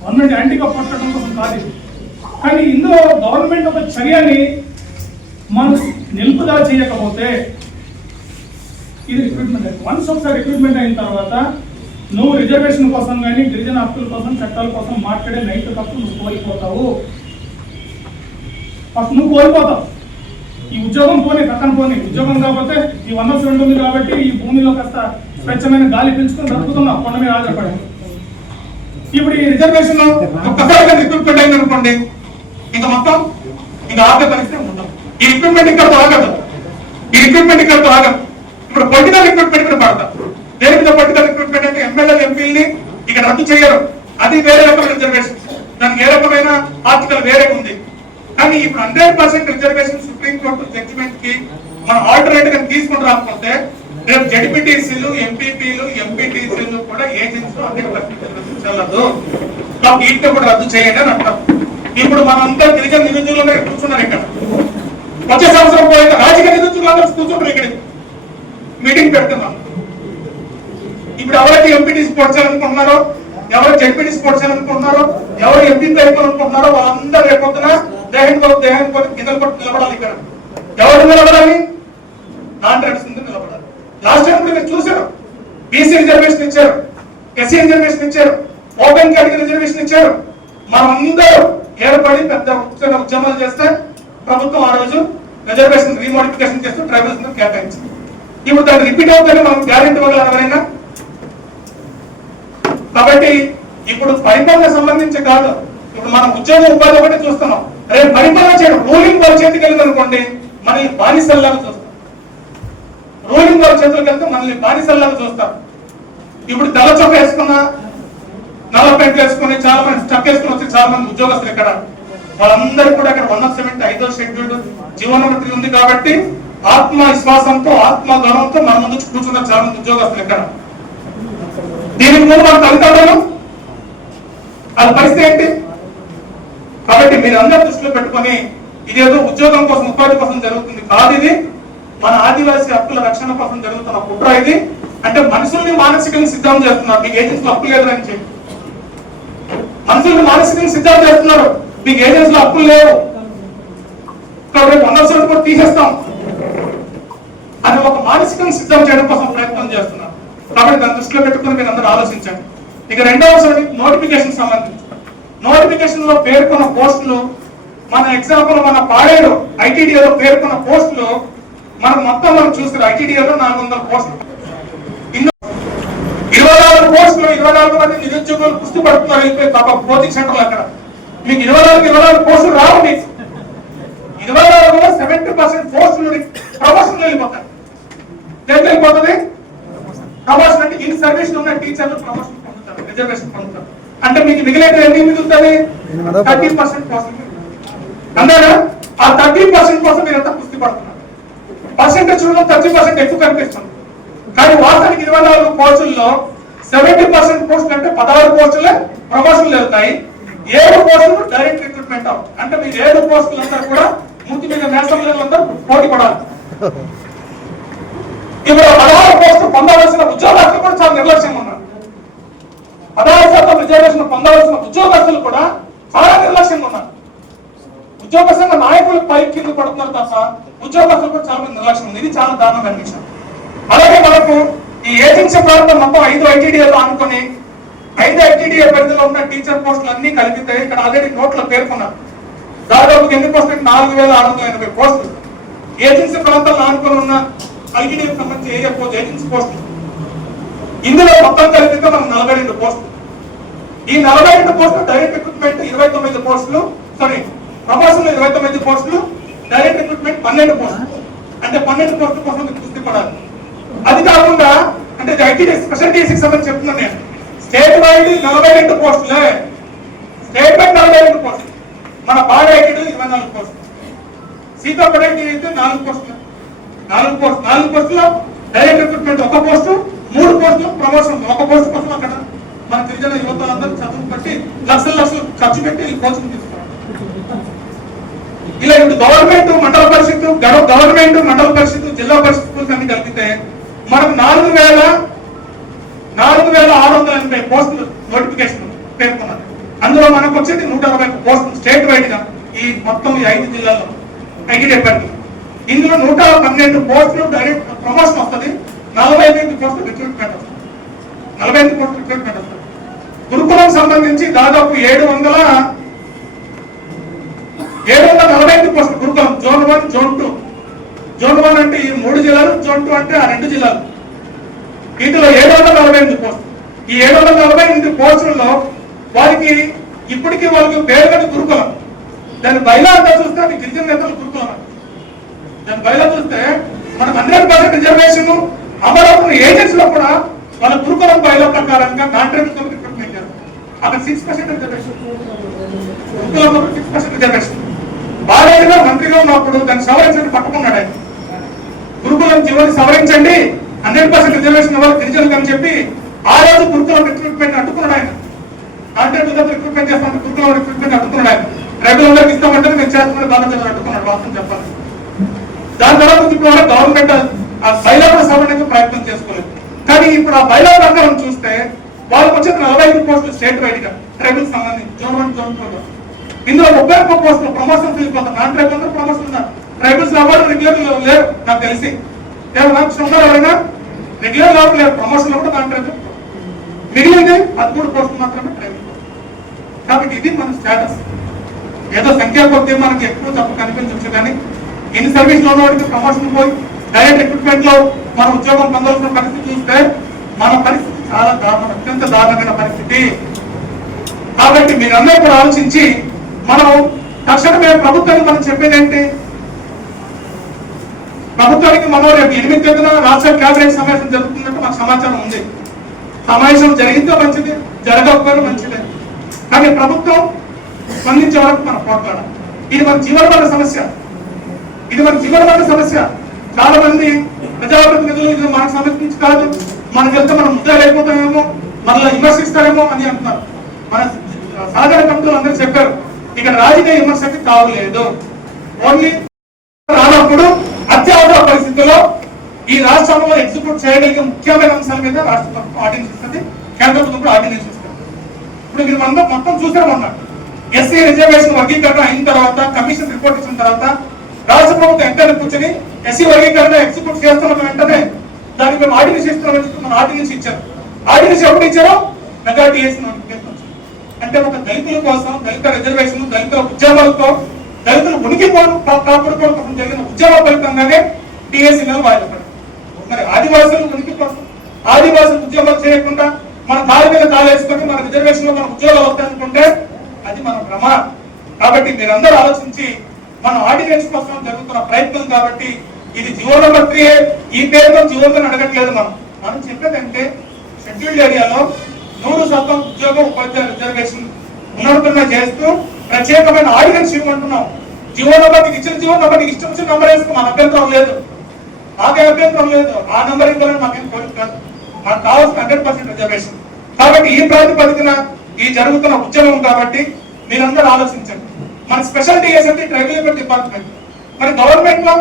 Government యాంటీగా పట్టడం కోసం కాదు. కానీ ఇందులో గవర్నమెంట్ ఒక చర్యని మనం నిలుపుదల చేయకపోతే ఇది రిక్రూట్మెంట్ వన్స్ ఒకసారి రిక్రూట్మెంట్ అయిన తర్వాత నువ్వు రిజర్వేషన్ కోసం కానీ గిరిజన హక్కుల కోసం చట్టాల కోసం మాట్లాడే నైట్ తప్ప నువ్వు కోల్పోతావు. ఫస్ట్ నువ్వు కోల్పోతావు. ఈ ఉద్యోగం పోనీ పక్కన పోనీ. ఉద్యోగం కాకపోతే ఈ వన్ ఆఫ్ ఉంది కాబట్టి ఈ భూమిలో కాస్త స్వచ్ఛమైన గాలి పీల్చుకొని బ్రతుకుతున్నావు. కొండ మీద ఆధారపడి. ఇప్పుడు ఈ రిజర్వేషన్ ఒక్కసారిగా రిక్రూట్మెంట్ అయింది అనుకోండి ఇంకా మొత్తం ఇంకా ఆగే పరిస్థితి ఉంటాం ఈ రిక్రూట్మెంట్ ఇక్కడ ఆగదు ఈ రిక్రూట్మెంట్ ఇక్కడ ఆగదు ఇప్పుడు పొలిటికల్ రిక్రూట్మెంట్ కూడా పడతాం దేని మీద పొలిటికల్ రిక్రూట్మెంట్ అంటే ఎమ్మెల్యే ఎంపీల్ని ఇక్కడ రద్దు చేయరు. అది వేరే రకమైన రిజర్వేషన్ దానికి ఏ రకమైన ఆర్టికల్ వేరే ఉంది. కానీ ఇప్పుడు hundred percent reservation Supreme court జడ్జిమెంట్కి మనం ఆల్టర్నేట్గా తీసుకుని రాకపోతే రేపు జడ్పీటీసీలు ఎంపీపీలు ఎంపీటీసీలు కూడా ఏజెన్సీలు హండ్రెడ్ పర్సెంట్ రిజర్వేషన్ చెల్లదు కాబట్టి వీటిని కూడా రద్దు చేయండి అని అంటాం. ఇప్పుడు మనంతా గిరిజన నిరుద్యోగులు కూర్చున్నారు ఇక్కడ. వచ్చే సంవత్సరం పోయిన రాజకీయ నిరుద్యోగులు అందరూ కూర్చుంటారు ఇక్కడ. మీటింగ్ పెడుతున్నాం. ఇప్పుడు ఎవరైతే ఎంపీటీ పొడిచాలనుకుంటున్నారో ఎవరు జడ్పీటీసీ పొడిచాలనుకుంటున్నారో ఎవరు ఎంపీ అయిపోవాలనుకుంటున్నారో వాళ్ళందరూ రేపొద్దున దేహం కొరకు దేహం కొరకు కిందలు కొట్టి నిలబడాలి ఇక్కడ. ఎవరు నిలబడాలి? కాంట్రాక్ట్స్ నిలబడాలి. లాస్ట్ టైం మీరు చూశారు. బీసీ రిజర్వేషన్ ఇచ్చారు. ఎస్సీ రిజర్వేషన్ ఇచ్చారు. ఓపెన్ కేటగిరీ రిజర్వేషన్ ఇచ్చారు. మనం ఏర్పడి పెద్ద ఉద్యమ ఉద్యమాలు చేస్తే ప్రభుత్వం ఆ రోజు రిజర్వేషన్ రీమోడిఫికేషన్ చేస్తూ ట్రైబల్స్ కేటాయించింది. ఇప్పుడు దాన్ని రిపీట్ అవుతుందని మనం గ్యారెంటీ ఇవ్వగలం ఎవరైనా కాబట్టి ఇప్పుడు పరిపాలన సంబంధించి కాదు. ఇప్పుడు మనం ఉద్యోగ ఉపాధి ఒకటి చూస్తున్నాం. రేపు పరిపాలన చేయడం రూలింగ్ వాళ్ళ చేతికి వెళ్ళింది అనుకోండి మన బానిసల్లాగా చూస్తాం. రూలింగ్ వాళ్ళ చేతులకు వెళ్తే మనల్ని బానిసల్లాగా చూస్తాం ఇప్పుడు తెల్ల చొక్క వేసుకున్న నల్ల పెంట్ వేసుకుని చాలా మంది స్టక్ వేసుకుని వచ్చి చాలా మంది ఉద్యోగస్తులు ఇక్కడ. వాళ్ళందరూ కూడా ఇక్కడ వన్ ఆఫ్ సెవెంటీ ఐదో షెడ్యూల్ జీవనోన్నతి ఉంది కాబట్టి ఆత్మ విశ్వాసంతో ఆత్మ గౌరవంతో మన ముందు కూర్చున్న చాలా మంది ఉద్యోగస్తులు ఇక్కడ. దీనికి ముందు మన తల్లిదండ్రులు అది పరిస్థితి ఏంటి? కాబట్టి మీరు అందరూ దృష్టిలో పెట్టుకొని ఇదేదో ఉద్యోగం కోసం ఉపాధి కోసం జరుగుతుంది. కాదు ఇది మన ఆదివాసీ హక్కుల రక్షణ కోసం జరుగుతున్న కుట్ర ఇది. అంటే మనుషుల్ని మానసికంగా సిద్ధం చేస్తున్నారు. మీకు ఏజెన్సీలో హక్కు లేదు అని చెప్పి. మనుషుల్ని మానసికంగా సిద్ధం చేస్తున్నారు. మీకు ఏజెన్సీలో హక్కులు లేవు. కాబట్టి వంద శాతం కూడా తీసేస్తాం. అని ఒక మానసికంగా సిద్ధం చేయడం కోసం ప్రయత్నం చేస్తున్నారు. కాబట్టి దాన్ని దృష్టిలో పెట్టుకుని మీరు అందరూ ఆలోచించండి. ఇక రెండవ నోటిఫికేషన్ సంబంధించి. నోటిఫికేషన్లో పేర్కొన్న పోస్టులు మన ఎగ్జాంపుల్ మన పాడేరు ఐటీడీఏలో పేర్కొన్న పోస్టులు మనం మొత్తం మనం చూస్తారు ఐటీడీఏలో నాలుగు వందల పోస్టులు. ఇరవై నాలుగు పోస్టులు ఇరవై నాలుగు మంది నిరుద్యోగులు కుస్తీ పడుతున్నారు వెళ్ళిపోయి పాప కోచింగ్ సెంటర్లు అక్కడ. మీకు ఇరవై నాలుగు ఇరవై నాలుగు పోస్టులు రావు మీకు. ఇరవై నాలుగులో సెవెంటీ పర్సెంట్ పోస్టులు ప్రమోషన్ దేనికి వెళ్ళిపోతుంది? ప్రమోషన్ అంటే ఇన్ సర్వీస్ ఉన్న టీచర్లు ప్రమోషన్ పొందుతారు రిజర్వేషన్ పొందుతారు. అంటే మీకు మిగిలేదు ఎన్ని మిగులుతుంది థర్టీ పర్సెంట్ కోసం అంతేనా? ఆ థర్టీ పర్సెంట్ కోసం మీరు ఎంత కుస్తీ పడుతున్నారు? పర్సెంటేజ్ చూడడం థర్టీ పర్సెంట్ ఎక్కువ కనిపిస్తుంది. కానీ వాస్తవానికి ఇరవై నాలుగు పోస్టుల్లో సెవెంటీ పర్సెంట్ పోస్టులు అంటే పదహారు పోస్టులే ప్రమోషన్లు వెళ్తాయి. ఏడు పోస్టులు డైరెక్ట్ రిక్రూట్మెంట్ అవుతాయి అంటే మీరు ఏడు పోస్టులు అందరూ కూడా మూర్తి మీద నేషనల్ అందరూ పోటీ పడాలి. ఇప్పుడు పదహారు పోస్టులు పొందవలసిన ఉద్యోగస్తులు కూడా చాలా నిర్లక్ష్యంగా ఉన్నారు. పదహారు శాతం రిజర్వేషన్ పొందవలసిన ఉద్యోగస్తులు కూడా చాలా నిర్లక్ష్యంగా ఉన్నారు. ఉద్యోగ సంఘ నాయకులు పై కింద పడుతున్నారు తప్ప ఉద్యోగస్తులు కూడా చాలా మంది నిర్లక్ష్యం ఉంది. ఇది చాలా దారుణమైన విషయం అలాగే మనకు ఈ ఏజెన్సీ ప్రాంతం మొత్తం ఐదు ఐటీడీఏలు అనుకుని ఐదు ఐటీడీఏ పరిధిలో ఉన్న టీచర్ పోస్టులు అన్ని కలిపితే ఇక్కడ ఆల్రెడీ నోట్లో పేర్కొన్నారు. దాదాపు ఎన్ని పోస్టులు నాలుగు వేల ఆరు వందల ఎనభై పోస్టులు. ఏజెన్సీ ప్రాంతాలను ఆనుకొని ఉన్న ఐటీడీఏకి సంబంధించి ఏరియా పోస్ట్ ఏజెన్సీ పోస్టులు. ఇందులో మొత్తం కలిపితే మనం నలభై రెండు పోస్టులు. ఈ నలభై రెండు పోస్టులు డైరెక్ట్ రిక్రూట్మెంట్ ఇరవై తొమ్మిది పోస్టులు సారీ ప్రమోషన్ ఇరవై తొమ్మిది పోస్టులు డైరెక్ట్ రిక్రూట్మెంట్ పన్నెండు పోస్ట్ అంటే పన్నెండు పోస్టుల కోసం మీరు కుస్తీ పడాలి. అది కాకుండా అంటే ఐటీ స్పెషల్ టీసీకి సంబంధించి చెప్తున్నాను నేను. స్టేట్ వైడ్ నలభై రెండు పోస్టులే స్టేట్ వైడ్ నలభై రెండు పోస్టులు మన బాడీ ఐటీ ఇరవై నాలుగు పోస్టులు సీతాపేట అయితే నాలుగు పోస్టులు నాలుగు పోస్ట్ నాలుగు పోస్టులు డైరెక్ట్ రిక్రూట్మెంట్ ఒక పోస్టు మూడు పోస్టులు ప్రమోషన్ ఒక పోస్ట్ కోసం అక్కడ మన గిరిజన యువత అందరూ చదువు బట్టి లక్షలు లక్షలు ఖర్చు పెట్టి కోచింగ్ ఇలా ఇప్పుడు గవర్నమెంట్ మండల పరిషత్ గవ- గవర్నమెంట్ మండల పరిషత్ జిల్లా పరిషత్ కానీ కలిపితే మనకు నాలుగు వేల నాలుగు వేల ఆరు వందల ఎనభై పోస్టులు నోటిఫికేషన్ పేర్కొన్నారు అందులో మనకు వచ్చేది నూట అరవై పోస్టులు స్టేట్ వైడ్గా ఈ మొత్తం ఈ ఐదు జిల్లాల్లో ఐటీ డిపార్ట్మెంట్ ఇందులో నూట పన్నెండు పోస్టులు డైరెక్ట్ ప్రమోషన్ వస్తుంది. నలభై ఎనిమిది పోస్టులు రిక్రూట్మెంట్ వస్తుంది. నలభై ఎనిమిది పోస్టులు రిక్రూట్మెంట్ వస్తుంది. గురుకులం సంబంధించి దాదాపు ఏడు వందల ఏడు వందల నలభై ఐదు పోస్టులు గురుకులం zone one zone two zone one అంటే ఈ మూడు జిల్లాలు జోన్ టూ అంటే ఆ రెండు జిల్లాలు. ఇందులో ఏడు వందల నలభై ఎనిమిది పోస్టులు. ఈ ఏడు వందల నలభై ఎనిమిది పోస్టుల్లో వారికి ఇప్పటికీ వాళ్ళకి పేరుగడ గురుకులం. దాని బయలా అంతా చూస్తే అది గిరిజన నేతలు గురుకులం. దాని బయలా చూస్తే మనం హండ్రెడ్ పర్సెంట్ రిజర్వేషన్ అమరావతి ఏజెన్సీలో కూడా వాళ్ళ గురుకులం బయలా ప్రకారంగా కాంట్రాక్ట్తో రిక్రూట్మెంట్ చేస్తారు అక్కడ సిక్స్ పర్సెంట్ రిజర్వేషన్ గురుకులంలో సిక్స్ పర్సెంట్ రిజర్వేషన్ బాలయ్య మంత్రిగా ఉన్నప్పుడు దాన్ని సవరించండి పట్టుకున్నాడు ఆయన. గురుకులం జీవోని సవరించండి. హండ్రెడ్ పర్సెంట్ రిజర్వేషన్ ఇవ్వాలి గిరిజనులకు అని చెప్పి ఆ రోజు గురుకులం రిక్రూట్మెంట్ అడ్డుకున్నాడు ఆయన. కాంట్రాక్ట్ రిక్రూట్మెంట్ చేస్తామంటే గురుకులం రిక్రూట్మెంట్ అడ్డుకున్నాడు ఆయన. రెగ్యులర్గా ఇస్తామంటే మేము చేస్తామని బాగా అడ్డుకున్నాడు? వాస్తవం చెప్పాలి. దాని తర్వాత ఇప్పుడు గవర్నమెంట్ ఆ బైలా కూడా సవరణకు ప్రయత్నం చేసుకోలేదు. కానీ ఇప్పుడు ఆ బైలా ప్రకారం చూస్తే వాళ్ళకి వచ్చేది నలభై ఐదు పోస్టులు స్టేట్ వైడ్గా ట్రైబల్ సంబంధించి జోన్ వన్ జోన్ టూ ఇందులో ముప్పై ఒక్క పోస్టులు ప్రమోషన్ తీసుకుంటారు నాన్ ట్రైబల్ అందరూ ప్రమోషన్ ఉన్నారు. ట్రైబల్స్ ఎవరు రెగ్యులర్ లేరు నాకు తెలిసి. ఉన్నారు ఎవరైనా రెగ్యులర్ లెవెల్ లేరు ప్రమోషన్ కూడా నాన్ ట్రైబల్ మిగిలింది పదమూడు పోస్టులు మాత్రమే ట్రైబల్ కాబట్టి ఇది మన స్టేటస్ ఏదో సంఖ్యా కొద్ది మనకి ఎక్కువ తప్ప కనిపించవచ్చు కానీ ఇన్ని సర్వీస్లో ఉన్నవాడికి ప్రమోషన్ పోయి డైరెక్ట్ రిక్రూట్మెంట్లో మన ఉద్యోగం పొందాల్సిన పరిస్థితి చూస్తే మన పరిస్థితి చాలా దారుణం అత్యంత దారుణమైన పరిస్థితి. కాబట్టి మీరందరూ కూడా ఆలోచించి మనం తక్షణమే ప్రభుత్వానికి మనం చెప్పేది ఏంటి? ప్రభుత్వానికి మనం రేపు ఎనిమిది తేదీన రాష్ట్ర కేబినెట్ సమావేశం జరుగుతున్నట్టు మాకు సమాచారం ఉంది. సమావేశం జరిగితే మంచిది జరగకపోయినా మంచిదే. కానీ ప్రభుత్వం స్పందించే వరకు మనం పోట్లాడాలి. ఇది మన జీవనమైన సమస్య. ఇది మన జీవనమైన సమస్య. చాలా మంది ప్రజాప్రతినిధులు ఇది మనకు సమర్పించి కాదు. మనకి వెళ్తే మనం ముద్ర లేకపోతామేమో మనల్ని విమర్శిస్తారేమో అని అంటున్నారు. మన సాధారణ కమిటీలు అందరూ చెప్పారు. ఇక్కడ రాజకీయ విమర్శకి తావులేదు. ఓన్లీ రానప్పుడు అత్యవసర పరిస్థితుల్లో ఈ రాష్ట్రంలో ఎగ్జిక్యూట్ చేయగలిగే ముఖ్యమైన అంశాల మీద రాష్ట్ర ప్రభుత్వం ఆర్డినెన్స్ ఇస్తుంది. కేంద్ర ప్రభుత్వం కూడా ఆర్డినెన్స్ ఇస్తుంది. ఇప్పుడు మీరు మనం మొత్తం చూసారు మొన్న. ఎస్సీ రిజర్వేషన్ వర్గీకరణ అయిన తర్వాత కమిషన్ రిపోర్ట్ ఇచ్చిన తర్వాత రాష్ట్ర ప్రభుత్వం ఎంత కూర్చొని ఎస్సీ వర్గీకరణ ఎగ్జిక్యూట్ చేస్తున్న వెంటనే దానికి మేము ఆర్డినెన్స్ ఇస్తున్నామని చెప్పి మన ఆర్డినెన్స్ ఇచ్చారు. ఆర్డినెన్స్ ఎప్పుడు ఇచ్చారో మెగా టీఎస్ అంటే ఒక దళితుల కోసం దళిత రిజర్వేషన్ దళితుల ఉద్యోగాలతో దళితులు ఉనికి కాపాడుకోవడం కోసం జరిగిన ఉద్యోగ ఫలితంగానే టీఎస్సీలో నెల వాయిదా మరి ఆదివాసులు ఉనికి కోసం ఆదివాసులు ఉద్యోగాలు చేయకుండా మన కాలు మీద కాలేసుకొని మన రిజర్వేషన్లో మన ఉద్యోగాలు వస్తాయనుకుంటే అది మన భ్రమ. కాబట్టి మీరందరూ ఆలోచించి మన ఆర్డినెన్స్ కోసం జరుగుతున్న ప్రయత్నం కాబట్టి ఇది జియో నెంబర్ త్రీ ఈ పేరుతో జియో అడగట్లేదు మనం. మనం చెప్పేదంటే షెడ్యూల్డ్ ఏరియాలో నూరు శాతం ఉద్యోగ ఉపాధ్యాయులు రిజర్వేషన్ పునరుద్ధరణ చేస్తూ ప్రత్యేకమైన ఆర్డినెన్స్ ఇవ్వమంటున్నాం జీవో నెంబర్ నీకు ఇచ్చిన జీవో నెంబర్ నీకు ఇష్టం వచ్చిన నెంబర్ వేసుకో మన అభ్యంతరం లేదు. మాకే అభ్యంతరం లేదు. ఆ నెంబర్ ఇవ్వాలని మాకేం కోరిక కాదు. మాకు కావాల్సిన హండ్రెడ్ పర్సెంట్ రిజర్వేషన్. కాబట్టి ఈ ప్రాతిపదికన ఈ జరుగుతున్న ఉద్యమం కాబట్టి మీరందరూ ఆలోచించండి. మన స్పెషల్ డిఎస్ అంటే ట్రైబల్ డిపార్ట్మెంట్. మరి గవర్నమెంట్లో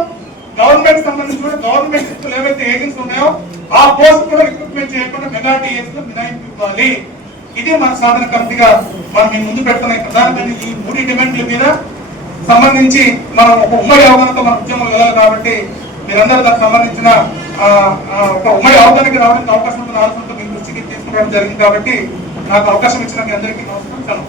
గవర్నమెంట్ సంబంధించి కూడా గవర్నమెంట్ ఏవైతే ఏజెన్సీ ఉన్నాయో ఆ పోస్ట్ కూడా రిక్రూట్మెంట్ చేయకుండా మెజార్టీ డిఎస్ మినాయింపు ఇవ్వాలి ఇది మన సాధన కమిటీగా మనం మీ ముందు పెడుతున్నాయి. ప్రధానమైన ఈ మూడు డిమాండ్ల మీద సంబంధించి మనం ఒక ఉమ్మడి అవగాహనతో మన ఉద్యమం వెళ్ళాలి కాబట్టి మీరందరూ దానికి సంబంధించిన ఒక ఉమ్మడి అవగాహనకి రావడానికి అవకాశం ఉందని ఆలోచనతో మీ దృష్టికి తీసుకోవడం జరిగింది కాబట్టి నాకు అవకాశం ఇచ్చిన మీ అందరికీ నమస్కారం.